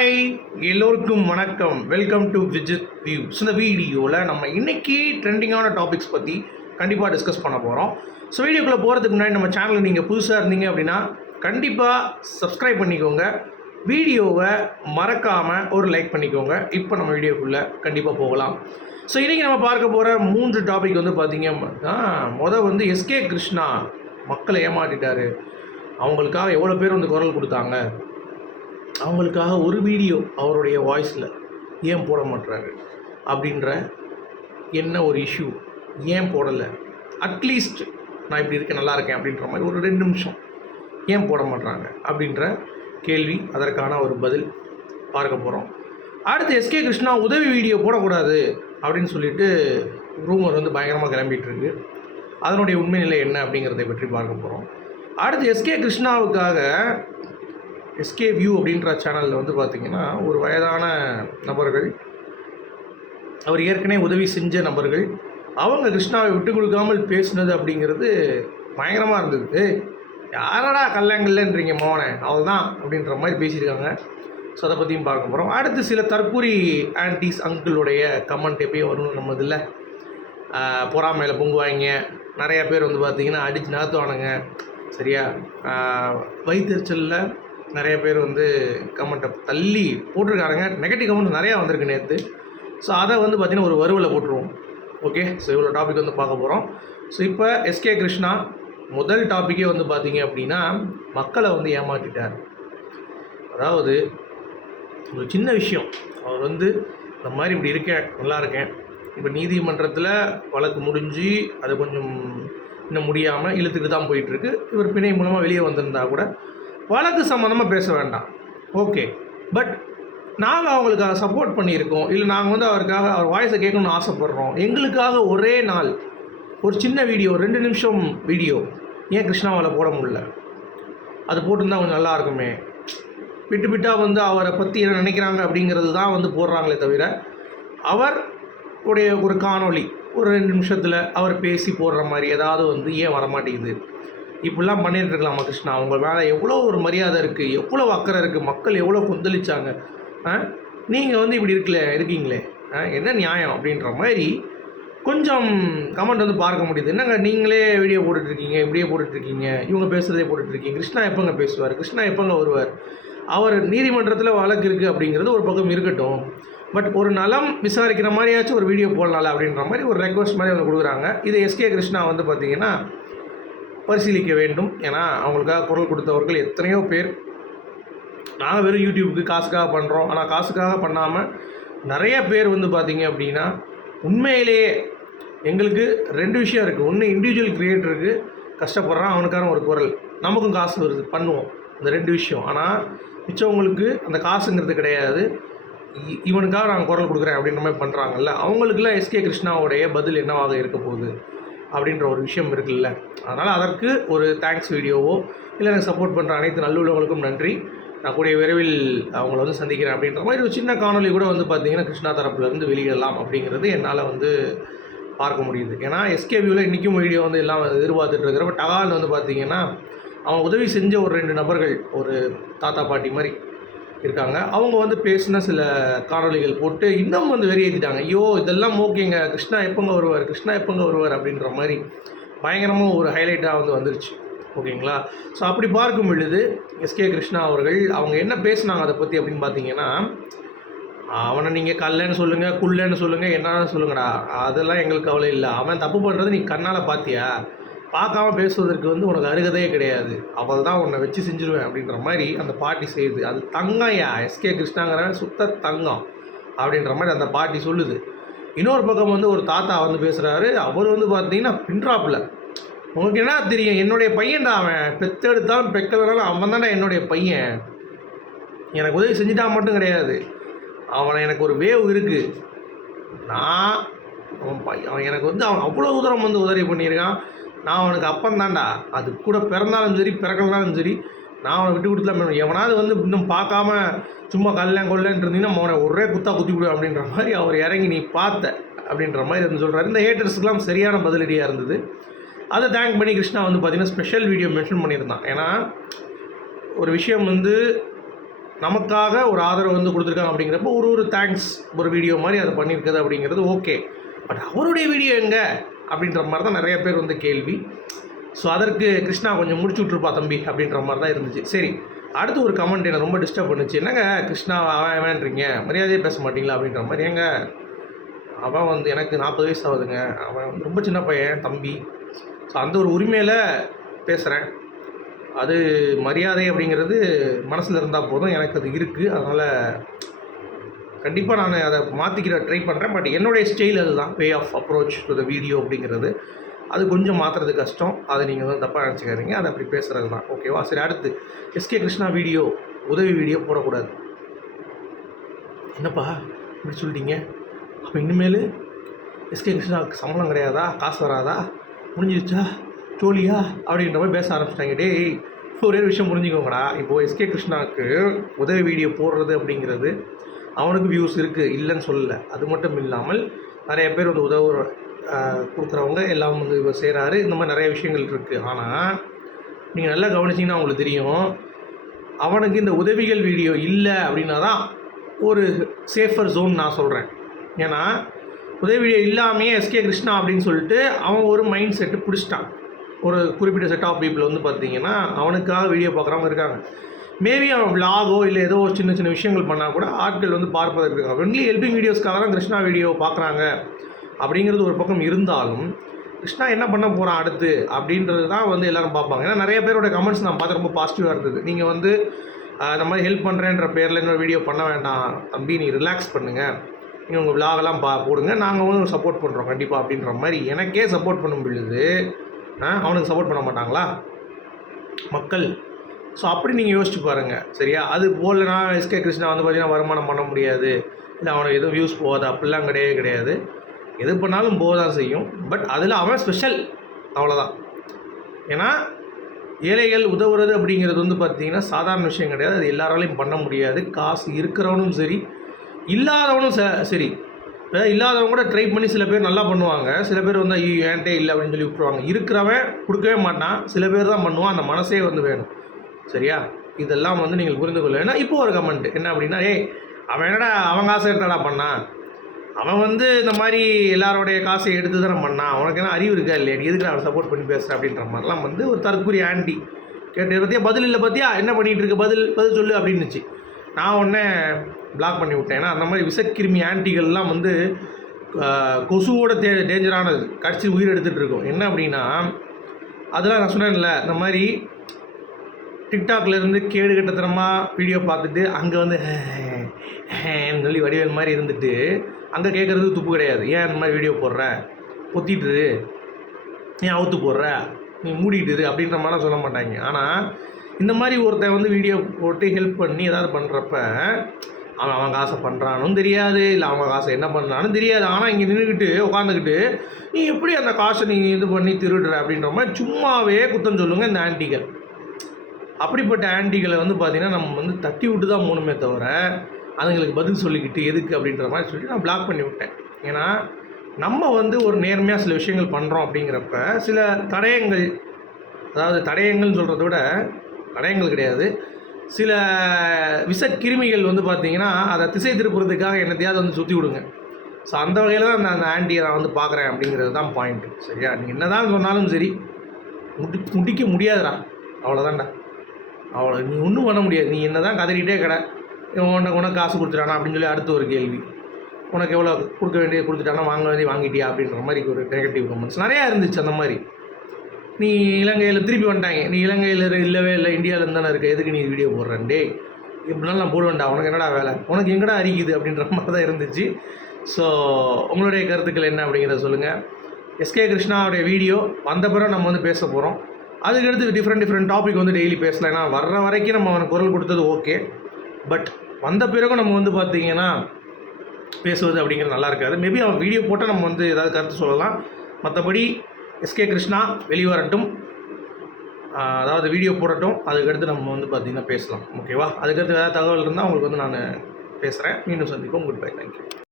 Hi எல்லோருக்கும் வணக்கம். Welcome to Vijith views இந்த வீடியோவில் நம்ம இன்றைக்கி ட்ரெண்டிங்கான டாபிக்ஸ் பற்றி கண்டிப்பாக டிஸ்கஸ் பண்ண போகிறோம் ஸோ வீடியோக்குள்ளே போகிறதுக்கு முன்னாடி நம்ம சேனலில் நீங்கள் புதுசாக இருந்தீங்க அப்படின்னா கண்டிப்பாக சப்ஸ்கிரைப் பண்ணிக்கோங்க. வீடியோவை மறக்காமல் ஒரு லைக் பண்ணிக்கோங்க. இப்போ நம்ம வீடியோக்குள்ளே கண்டிப்பாக போகலாம். ஸோ இன்றைக்கி நம்ம பார்க்க போகிற மூன்று டாபிக் வந்து பார்த்திங்க அப்படின்னா மொதல் வந்து எஸ்கே கிருஷ்ணா மக்களை ஏமாற்றிட்டார் அவங்களுக்காக எவ்வளோ பேர் வந்து குரல் கொடுத்தாங்க? அவங்களுக்காக ஒரு வீடியோ அவருடைய வாய்ஸில் ஏன் போட மாட்டுறாரு அப்படின்ற என்ன ஒரு இஷ்யூ ஏன் போடலை? அட்லீஸ்ட் நான் இப்படி இருக்கேன் நல்லா இருக்கேன் அப்படின்ற மாதிரி ஒரு ரெண்டு நிமிஷம் ஏன் போட மாட்றாங்க? அப்படின்ற கேள்வி அதற்கான ஒரு பதில் பார்க்க போகிறோம் அடுத்து எஸ்கே கிருஷ்ணா உதவி வீடியோ போடக்கூடாது அப்படின்னு சொல்லிட்டு ரூமர் வந்து பயங்கரமாக கிளம்பிகிட்ருக்கு அதனுடைய உண்மை நிலை என்ன அப்படிங்கிறதை பற்றி பார்க்க போகிறோம் அடுத்து எஸ்கே கிருஷ்ணாவுக்காக எஸ்கே வியூ அப்படின்ற சேனலில் வந்து பார்த்திங்கன்னா ஒரு வயதான நபர்கள் அவர் ஏற்கனவே உதவி செஞ்ச நபர்கள் அவங்க கிருஷ்ணாவை விட்டு கொடுக்காமல் பேசினது அப்படிங்கிறது பயங்கரமாக இருந்தது. யாரடா கல்லாங்கல்லன்றீங்க மோனை? அவள் தான் அப்படின்ற மாதிரி பேசியிருக்காங்க. ஸோ அதை பற்றியும் பார்க்க போகிறோம் அடுத்து சில தற்கூரி ஆன்டிஸ் அங்கிளுடைய கமெண்ட் எப்பயும் வரும் நம்ம இதில். பொறாமையில் பொங்குவாங்க. நிறையா பேர் வந்து பார்த்திங்கன்னா அடித்து நகர்த்துவானுங்க. சரியா? வயிற்றுச்சலில் நிறைய பேர் வந்து கமெண்ட்டை தள்ளி போட்டிருக்காருங்க. நெகட்டிவ் கமெண்ட் நிறையா வந்திருக்கு நேற்று ஸோ அதை வந்து பார்த்திங்கன்னா ஒரு வருவில் போட்டுருவோம். ஓகே ஸோ இவ்வளோ டாபிக் வந்து பார்க்க போகிறோம் ஸோ இப்போ எஸ்கே கிருஷ்ணா முதல் டாப்பிக்கே வந்து பார்த்தீங்க அப்படின்னா மக்களை வந்து ஏமாற்றிட்டார் அதாவது ஒரு சின்ன விஷயம். அவர் வந்து இந்த மாதிரி இப்படி இருக்கேன் நல்லா இருக்கேன். இப்போ நீதிமன்றத்தில் வழக்கு முடிஞ்சு அது கொஞ்சம் இன்னும் முடியாமல் இழுத்துட்டு தான் போயிட்டுருக்கு. இவர் பிணை மூலமாக வெளியே வந்திருந்தா கூட வழக்கு சம்மந்தமாக பேச வேண்டாம். ஓகே பட் நாங்கள் அவங்களுக்காக சப்போர்ட் பண்ணியிருக்கோம். இல்லை நாங்கள் வந்து அவருக்காக அவர் வாய்ஸை கேட்கணும்னு ஆசைப்பட்றோம். எங்களுக்காக ஒரே நாள் ஒரு சின்ன வீடியோ ரெண்டு நிமிஷம் வீடியோ ஏன் கிருஷ்ணாவால் போட முடியல? அது போட்டிருந்தா கொஞ்சம் நல்லா இருக்குமே. விட்டு விட்டா வந்து அவரை பற்றி என்ன நினைக்கிறாங்க அப்படிங்கிறது தான் வந்து போடுறாங்களே தவிர அவர் உடைய ஒரு காணொளி ஒரு ரெண்டு நிமிஷத்தில் அவர் பேசி போடுற மாதிரி ஏதாவது வந்து ஏன் வரமாட்டேங்குது? இப்படிலாம் பண்ணிட்டு இருக்கலாமா கிருஷ்ணா? அவங்க மேலே எவ்வளோ ஒரு மரியாதை இருக்குது எவ்வளோ அக்கறை இருக்குது மக்கள் எவ்வளோ கொந்தளிச்சாங்க ஆ? நீங்கள் வந்து இப்படி இருக்கல இருக்கீங்களே ஆ? என்ன நியாயம் அப்படின்ற மாதிரி கொஞ்சம் கமெண்ட் வந்து பார்க்க முடியுது. என்னங்க நீங்களே வீடியோ போட்டுட்ருக்கீங்க இப்படியே போட்டுட்ருக்கீங்க இவங்க பேசுகிறதே போட்டுட்ருக்கீங்க. கிருஷ்ணா எப்போங்க பேசுவார்? கிருஷ்ணா எப்போங்க வருவார்? அவர் நீதிமன்றத்தில் வழக்கு இருக்குது அப்படிங்கிறது ஒரு பக்கம் இருக்கட்டும். பட் ஒரு நலம் விசாரிக்கிற மாதிரியாச்சும் ஒரு வீடியோ போடலாம்ல அப்படின்ற மாதிரி ஒரு ரெக்வஸ்ட் மாதிரி அவங்க கொடுக்குறாங்க. இது எஸ்கே கிருஷ்ணா வந்து பார்த்திங்கன்னா பரிசீலிக்க வேண்டும் ஏன்னா அவங்களுக்காக குரல் கொடுத்தவர்கள் எத்தனையோ பேர். நாங்கள் வெறும் யூடியூப்புக்கு காசுக்காக பண்ணுறோம் ஆனால் காசுக்காக பண்ணாமல் நிறைய பேர் வந்து பார்த்திங்க அப்படின்னா உண்மையிலேயே எங்களுக்கு ரெண்டு விஷயம் இருக்குது ஒன்று இண்டிவிஜுவல் க்ரியேட்டருக்கு கஷ்டப்படுறான் அவனுக்கான ஒரு குரல். நமக்கும் காசு வருது பண்ணுவோம். இந்த ரெண்டு விஷயம். ஆனால் மிச்சவங்களுக்கு அந்த காசுங்கிறது கிடையாது. இ- இவனுக்காக நான் குரல் கொடுக்குறேன் அப்படின்ற மாதிரி பண்ணுறாங்கல்ல அவங்களுக்குலாம் எஸ்கே கிருஷ்ணாவுடைய பதில் என்னவாக இருக்க போகுது? அப்படின்ற ஒரு விஷயம் இருக்குல்ல. அதனால் அதற்கு ஒரு தேங்க்ஸ் வீடியோவோ இல்லை எனக்கு சப்போர்ட் பண்ணுற அனைத்து நல்லுள்ளவங்களுக்கும் நன்றி. நான் கூடிய விரைவில் அவங்கள வந்து சந்திக்கிறேன் அப்படின்ற மாதிரி ஒரு சின்ன காணொளி கூட வந்து பார்த்தீங்கன்னா கிருஷ்ணா தரப்புலேருந்து வெளியிடலாம் அப்படிங்கிறது என்னால் வந்து பார்க்க முடியுது. ஏன்னா எஸ்கேவியூவில் இன்றைக்கும் வீடியோ வந்து எல்லாம் எதிர்பார்த்துட்டு இருக்கிற பட் டகால் வந்து பார்த்திங்கன்னா அவன் உதவி செஞ்ச ஒரு ரெண்டு நபர்கள் ஒரு தாத்தா பாட்டி மாதிரி இருக்காங்க. அவங்க வந்து பேசின சில காணொலிகள் போட்டு இன்னும் வந்து வெறியேற்றிட்டாங்க ஐயோ இதெல்லாம் ஓகேங்க கிருஷ்ணா எப்போங்க வருவார்? கிருஷ்ணா எப்போங்க வருவார்? அப்படின்ற மாதிரி பயங்கரமாக ஒரு ஹைலைட்டாக வந்து வந்துருச்சு. ஓகேங்களா? ஸோ அப்படி பார்க்கும் பொழுது எஸ்கே கிருஷ்ணா அவர்கள் அவங்க என்ன பேசுனாங்க அதை பற்றி அப்படின்னு பார்த்தீங்கன்னா அவனை நீங்கள் கல்லன்னு சொல்லுங்கள் குள்ளன்னு சொல்லுங்கள் என்னன்னு சொல்லுங்கடா. அதெல்லாம் எங்களுக்கு கவலை இல்லை. அவன் தப்பு பண்ணுறது நீ கண்ணால் பார்த்தியா பார்க்காம பேசுவதற்கு வந்து உனக்கு அருகதையே கிடையாது. அவள் தான் உன்னை வச்சு செஞ்சுருவேன் அப்படின்ற மாதிரி அந்த பாட்டி செய்யுது. அது தங்கம் யா? எஸ்கே கிருஷ்ணாங்கிற சுத்த தங்கம் அப்படின்ற மாதிரி அந்த பாட்டி சொல்லுது. இன்னொரு பக்கம் வந்து ஒரு தாத்தா வந்து பேசுகிறாரு அவர் வந்து பார்த்தீங்கன்னா பின்ட்ராப்பில் உங்களுக்கு என்ன தெரியும்? என்னுடைய பையன்டா அவன். பெத்தெடுத்தாலும் பெக்கலனாலும் அவன் தானே என்னுடைய பையன். எனக்கு உதவி செஞ்சுட்டா மட்டும் கிடையாது. அவனை எனக்கு ஒரு வேவ் இருக்குது நான் அவன் பை அவன் எனக்கு வந்து அவன் அவ்வளோ தூரம் வந்து உதவி பண்ணியிருக்கான். நான் அவனுக்கு அப்பன் தான்டா அது கூட பிறந்தாலும் சரி பிறக்கலனாலும் சரி நான் அவனை விட்டு கொடுத்துலாம் எவனாவது வந்து இன்னும் பார்க்காம சும்மா கல்யாணம் கொல்லன்னு இருந்தீங்கன்னா அவனை ஒரே குத்தா குத்தி விடு அப்படின்ற மாதிரி அவர் இறங்கி நீ பார்த்த அப்படின்ற மாதிரி வந்து சொல்கிறாரு இந்த ஹேட்டர்ஸ்க்கெலாம் சரியான பதிலடியாக இருந்தது. அதை தேங்க் பண்ணி கிருஷ்ணா வந்து பார்த்தீங்கன்னா ஸ்பெஷல் வீடியோ மென்ஷன் பண்ணியிருந்தான். ஏன்னா ஒரு விஷயம் வந்து நமக்காக ஒரு ஆதரவு வந்து கொடுத்துருக்காங்க அப்படிங்கிறப்போ ஒரு ஒரு தேங்க்ஸ் ஒரு வீடியோ மாதிரி அதை பண்ணியிருக்குது அப்படிங்கிறது ஓகே பட் அவருடைய வீடியோ எங்கே? அப்படின்ற மாதிரி தான் நிறைய பேர் வந்து கேள்வி. ஸோ அதற்கு கிருஷ்ணா கொஞ்சம் முடிச்சு விட்ருப்பா தம்பி அப்படின்ற மாதிரி தான் இருந்துச்சு. சரி அடுத்து ஒரு கமெண்ட் என்னை ரொம்ப டிஸ்டர்ப் பண்ணுச்சு. என்னங்க கிருஷ்ணா அவன் வேன்றீங்க மரியாதையே பேச மாட்டீங்களா அப்படின்ற மாதிரி. ஏங்க அவன் வந்து எனக்கு நாற்பது வயசு ஆகுதுங்க. அவன் வந்து ரொம்ப சின்ன பையன் தம்பி. ஸோ அந்த ஒரு உரிமையில் பேசுகிறேன் அது மரியாதை அப்படிங்கிறது மனசில் இருந்தால் போதும். எனக்கு அது இருக்குது அதனால் கண்டிப்பாக நான் அதை மாற்றிக்கிற ட்ரை பண்ணுறேன் பட் என்னுடைய ஸ்டைல் அதுதான். Way of approach to the video அப்படிங்கிறது. அது கொஞ்சம் மாற்றுறது கஷ்டம். அதை நீங்கள் வந்து தப்பாக நினச்சிக்காதீங்க. அதை அப்படி பேசுகிறது தான். ஓகேவா சரி அடுத்து. எஸ்கே கிருஷ்ணா வீடியோ உதவி வீடியோ போடக்கூடாது. என்னப்பா இப்படி சொல்லிட்டீங்க? அப்போ இனிமேல் எஸ்கே கிருஷ்ணாவுக்கு சம்பளம் கிடையாதா? காசு வராதா? முடிஞ்சிருச்சா? ஜோலியா? அப்படின்ற மாதிரி பேச ஆரம்பிச்சிட்டாங்க. டேய் ஒரே விஷயம் புரிஞ்சுக்கோங்கடா. இப்போது எஸ்கே கிருஷ்ணாவுக்கு உதவி வீடியோ போடுறது அப்படிங்கிறது அவனுக்கு வியூஸ் இருக்குது இல்லைன்னு சொல்லலை. அது மட்டும் இல்லாமல் நிறைய பேர் வந்து உதவு கொடுக்குறவங்க எல்லாம் வந்து இவர் செய்கிறாரு இந்த மாதிரி நிறைய விஷயங்கள் இருக்குது ஆனால் நீங்கள் நல்லா கவனிச்சிங்கன்னா உங்களுக்கு தெரியும் அவனுக்கு இந்த உதவிகள் வீடியோ இல்லை அப்படின்னா தான் ஒரு சேஃபர் ஜோன் நான் சொல்கிறேன் ஏன்னா உதவி வீடியோ இல்லாமையே எஸ்கே கிருஷ்ணா அப்படின்னு சொல்லிட்டு அவன் ஒரு மைண்ட் செட்டு பிடிச்சிட்டான். ஒரு குறிப்பிட்ட செட் ஆஃப் பீப்புள் வந்து பார்த்தீங்கன்னா அவனுக்காக வீடியோ பார்க்குறவங்க இருக்காங்க. மேபி அவன் விலாகோ இல்லை ஏதோ ஒரு சின்ன சின்ன விஷயங்கள் பண்ணால் கூட ஆட்கள் வந்து பார்ப்பதற்கு ஒன்லி ஹெல்பிங் வீடியோஸ்க்காக தான் கிருஷ்ணா வீடியோ பார்க்குறாங்க. அப்படிங்கிறது ஒரு பக்கம் இருந்தாலும் கிருஷ்ணா என்ன பண்ண போகிறான் அடுத்து அப்படின்றது தான் வந்து எல்லோரும் பார்ப்பாங்க. ஏன்னா நிறைய பேரோட கமெண்ட்ஸ் நான் பார்த்து ரொம்ப பாசிட்டிவாக இருந்தது. நீங்கள் வந்து இந்த மாதிரி ஹெல்ப் பண்ணுறேன்ற பேரில் இன்னொரு வீடியோ பண்ண வேண்டாம். தம்பி நீ ரிலாக்ஸ் பண்ணுங்கள் நீங்கள் உங்கள் விலாகெல்லாம் பா போடுங்க. நாங்கள் வந்து சப்போர்ட் பண்ணுறோம் கண்டிப்பாக அப்படின்ற மாதிரி எனக்கே சப்போர்ட் பண்ணும் பொழுது அவனுக்கு சப்போர்ட் பண்ண மாட்டாங்களா? மக்கள். ஸோ அப்படி நீங்கள் யோசிச்சு பாருங்கள் சரியா? அது போலனா எஸ்கே கிருஷ்ணா வந்து பார்த்தீங்கன்னா வருமானம் பண்ண முடியாது. இல்லை அவனுக்கு எதுவும் வியூஸ் போகாது. அப்படிலாம் கிடையவே கிடையாது. எது பண்ணாலும் போக தான் செய்யும். பட் அதில் அவன் ஸ்பெஷல் அவ்வளோதான் ஏன்னா ஏழைகள் உதவுறது அப்படிங்கிறது வந்து பார்த்திங்கன்னா சாதாரண விஷயம் கிடையாது. அது எல்லாராலையும் பண்ண முடியாது. காசு இருக்கிறவனும் சரி இல்லாதவனும் ச சரி. இப்போ இல்லாதவங்க கூட ட்ரை பண்ணி சில பேர் நல்லா பண்ணுவாங்க. சில பேர் வந்து ஐயோ ஏன்ட்டே இல்லை அப்படின்னு சொல்லி விட்டுருவாங்க. இருக்கிறவன் கொடுக்கவே மாட்டான். சில பேர் தான் பண்ணுவான். அந்த மனசே வந்து வேணும். சரியா? இதெல்லாம் வந்து நீங்கள் புரிந்து கொள்ள ஏன்னா இப்போ ஒரு கமெண்ட் என்ன அப்படின்னா ஏய் அவன் என்னடா அவன் காசை எடுத்தாடா பண்ணான் அவன் வந்து இந்த மாதிரி எல்லாரோடைய காசை எடுத்து தானே பண்ணான் அவனுக்கு என்ன அறிவு இருக்கா இல்லையா? நீ எதுக்கு அவன் சப்போர்ட் பண்ணி பேசுகிறேன் அப்படின்ற மாதிரிலாம் வந்து ஒரு தற்கூரி ஆண்டி கேட்டு பற்றியா பதில் இல்லை பார்த்தியா என்ன பண்ணிகிட்டு இருக்க? பதில் பதில் சொல்லு அப்படின்னுச்சு. நான் உடனே பிளாக் பண்ணி விட்டேன். ஏன்னா அந்த மாதிரி விஷக்கிருமி ஆன்டிகள்லாம் வந்து கொசுவோட டே டேஞ்சரானது கடிச்சு உயிர் எடுத்துகிட்டு இருக்கோம். என்ன அப்படின்னா அதெல்லாம் நான் சொன்னேன்ல இந்த மாதிரி டிக்டாக்ல இருந்து கேடு கட்டத்தனமாக வீடியோ பார்த்துட்டு அங்கே வந்து ஹேன்னு சொல்லி வடிவேல் மாதிரி இருந்துட்டு அங்கே கேட்குறது துப்பு கிடையாது. ஏன் இந்த மாதிரி வீடியோ போடுற? பொத்திட்டுரு நீ அவுத்து போடுற. நீ மூடிட்டுரு அப்படின்ற மாதிரிலாம் சொல்ல மாட்டாங்க. ஆனால் இந்த மாதிரி ஒருத்தன் வந்து வீடியோ போட்டு ஹெல்ப் பண்ணி ஏதாவது பண்ணுறப்ப அவன் அவன் காசை பண்ணுறானும் தெரியாது. இல்லை அவன் காசை என்ன பண்ணுறானும் தெரியாது. ஆனால் இங்கே நின்றுக்கிட்டு உட்காந்துக்கிட்டு நீ எப்படி அந்த காசை நீ இது பண்ணி திருடுற? அப்படின்ற மாதிரி சும்மாவே குத்தம் சொல்லுங்கள் இந்த ஆண்டிகள். அப்படிப்பட்ட ஆண்டிகளை வந்து பார்த்திங்கன்னா நம்ம வந்து தட்டி விட்டு தான் போகணுமே தவிர அதுங்களுக்கு பதில் சொல்லிக்கிட்டு எதுக்கு அப்படின்ற மாதிரி சொல்லி நான் பிளாக் பண்ணி விட்டேன். ஏன்னா நம்ம வந்து ஒரு நேர்மையாக சில விஷயங்கள் பண்ணுறோம் அப்படிங்கிறப்ப சில தடயங்கள் அதாவது தடயங்கள்னு சொல்கிறத விட தடயங்கள் கிடையாது. சில விஷக்கிருமிகள் வந்து பார்த்திங்கன்னா அதை திசை திருப்புறதுக்காக என்னத்தையாவது வந்து சுற்றி விடுங்க. ஸோ அந்த வகையில் தான் நான் அந்த ஆண்டியை நான் வந்து பார்க்குறேன் அப்படிங்கிறது தான் பாயிண்ட்டு சரியா? நீ என்ன தான் சொன்னாலும் சரி முடி முடிக்க முடியாதுடா. அவ்வளோதான்டா அவ்வளோ நீ ஒன்றும் பண்ண முடியாது. நீ என்ன தான் கதறிக்கிட்டே கடை. இவன் உனக்கு உனக்கு காசு கொடுத்துட்டானா அப்படின்னு சொல்லி அடுத்த ஒரு கேள்வி. உனக்கு எவ்வளோ கொடுக்க வேண்டியது கொடுத்துட்டானா? வாங்க வேண்டிய வாங்கிட்டியா? அப்படின்ற மாதிரி ஒரு நெகட்டிவ் கமெண்ட்ஸ் நிறையா இருந்துச்சு அந்த மாதிரி. நீ இலங்கையில் திருப்பி வந்துட்டாங்க. நீ இலங்கையில் இல்லவே இல்லை. இந்தியாவில் இருந்து தானே இருக்க. எதுக்கு நீ வீடியோ போடுறேன் டே இப்படினாலும் நான் போடுவேன்டா உனக்கு என்னடா வேலை? உனக்கு எங்கடா அறிக்குது அப்படின்ற மாதிரி தான் இருந்துச்சு. ஸோ உங்களுடைய கருத்துக்கள் என்ன அப்படிங்கிறத சொல்லுங்கள் எஸ்கே கிருஷ்ணாவுடைய வீடியோ வந்த பிறகு நம்ம வந்து பேச போகிறோம் அதுக்கடுத்து டிஃப்ரெண்ட் டிஃப்ரெண்ட் டாபிக் வந்து டெய்லி பேசலாம். ஏன்னா வர்ற வரைக்கும் நம்ம அவனுக்கு குரல் கொடுத்தது ஓகே பட் வந்த பிறகு நம்ம வந்து பார்த்தீங்கன்னா பேசுவது அப்படிங்கிறது நல்லா இருக்காது. மேபி அவன் வீடியோ போட்டால் நம்ம வந்து ஏதாவது கருத்து சொல்லலாம். மற்றபடி எஸ்கே கிருஷ்ணா வெளியே வரட்டும். அதாவது வீடியோ போடட்டும். அதுக்கடுத்து நம்ம வந்து பார்த்திங்கன்னா பேசலாம். ஓகேவா அதுக்கடுத்து ஏதாவது தகவல் இருந்தால் உங்களுக்கு வந்து நான் பேசுகிறேன் மீண்டும் சந்திப்போம். Good bye thank you